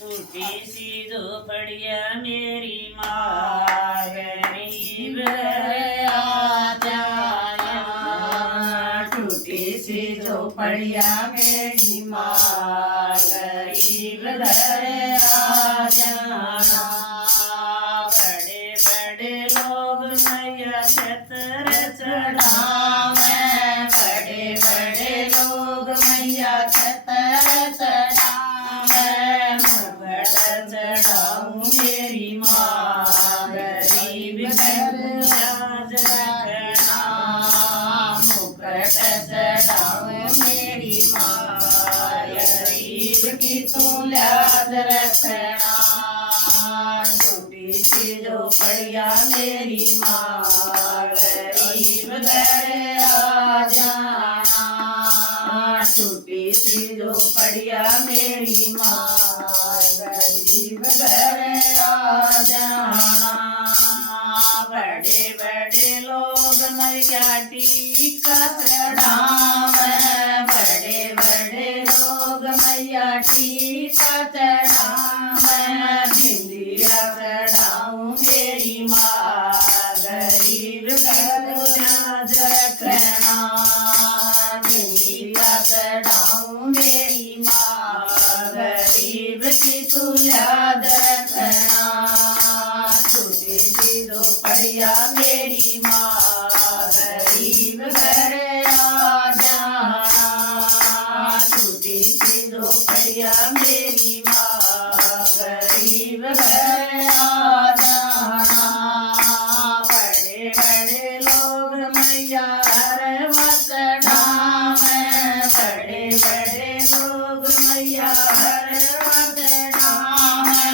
टूटी सी झोपड़िया मेरी माँ गरीब है आ जाना। टूटी सी झोपड़िया मेरी माँ गरीब घर आ जाना। बड़े बड़े लोग मैया छतर चढ़ावे, बड़े बड़े लोग मैया छतर चढ़ावे। मुकुट चढ़ाऊं मेरी माँ गरीब घर लाज रखना। मुकुट चढ़ाऊं मेरी माँ गरीब की तू लाज रखना। टूटी सी झोपड़िया मेरी माँ गरीब घर आ जाना। टूटी सी झोपड़िया मेरी माँ गरीब घर आ जाना। बड़े बड़े लोग मैया टीका चढ़ावे, बड़े बड़े लोग मैया टीका चढ़ावे। बिंदिया चढ़ाऊं मेरी माँ गरीब घर लाज रखना। बिंदिया चढ़ाऊं मेरी माँ गरीब की तू लाज रखना। टूटी सी झोपड़िया मेरी माँ गरीब घर आ जाना। टूटी सी झोपड़िया मेरी माँ गरीब घर आ जाना। बड़े बड़े लोग मैया हरवा चढ़ावे, बड़े बड़े लोग मैया हरवा चढ़ावे।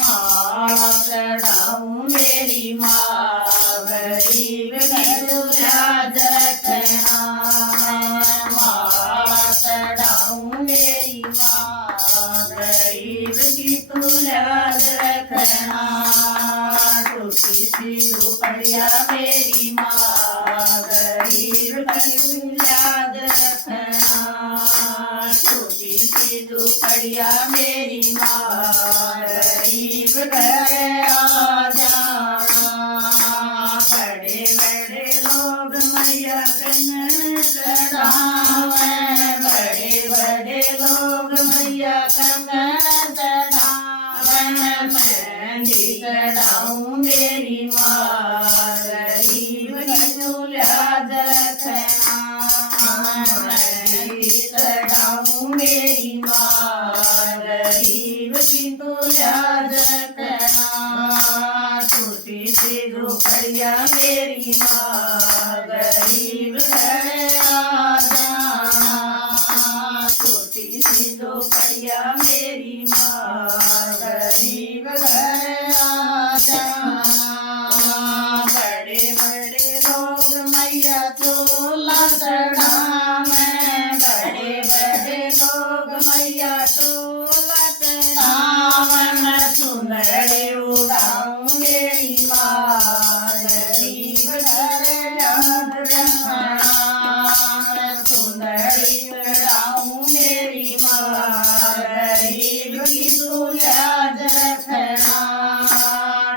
माला चढ़ाऊं मेरी माँ गरीब घर लाज रखना। माला चढ़ाऊं मेरी माँ गरीब की तू लाज रखना। टूटी सी झोपड़िया मेरी माँ गरीब की लाज रखना। टूटी सी झोपड़िया मेरी माँ गरीब घर आ जाना। बड़े बड़े लोग मैया कंगन चढ़ावे, बड़े बड़े लोग मैया कंगन चढ़ावे। मेहंदी चढ़ाऊं मेरी माँ गरीब की लाज रखना। मेहंदी चढ़ाऊं मेरी माँ गरीब की तू लाज रखना। टूटी सी झोपड़िया मेरी माँ गरीब घर आ जाना। टूटी सी झोपड़िया मेरी माँ गरीब घर आ जाना। बड़े बड़े लोग मैया चोला चढ़ावे, बड़े बड़े लोग मैया चोला चढ़ावे। सुंदरी उड़ाऊं मेरी माँ गरीब घर याद रखना। सुंदरी उड़ाऊं मेरी माँ गरीब की तू लाज रखना।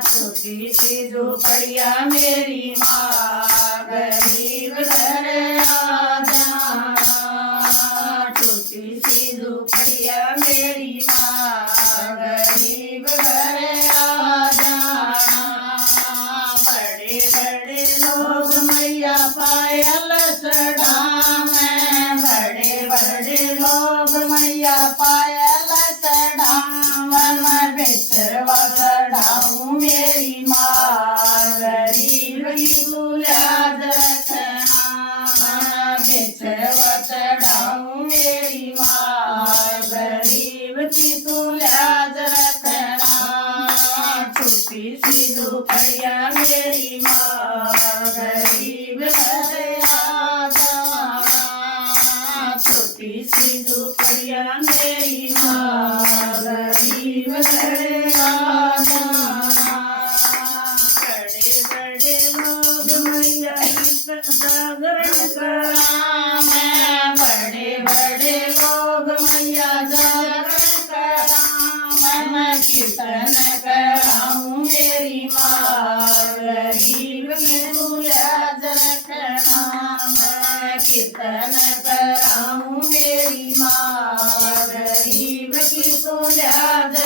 टूटी सी झोपड़िया मेरी माँ गरीब घर आ जाना। टूटी सी झोपड़िया मेरी माँ गरीब घर आ जाना। बड़े बड़े लोग मैया पायल चढ़ावे, बड़े बड़े लोग मैया पायल चढ़ावे। बिछवा चढ़ाऊं मेरी माँ गरीब की तू लाज रखना। बिछवा चढ़ाऊं मेरी माँ गरीब की तू लाज रखना। टूटी सी झोपड़िया मेरी माँ गरीब घर आ जाना। टूटी सी झोपड़िया मेरी माँ तू ल्याज